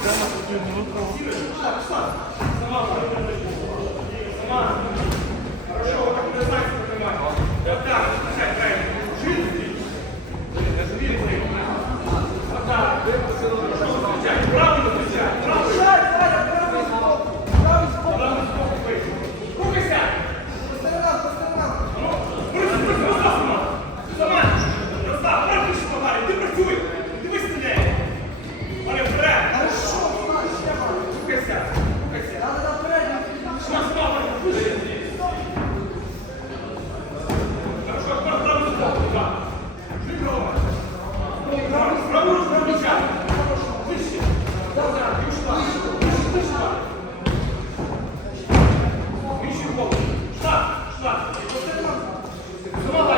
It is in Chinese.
Да, 就不用了。熊谷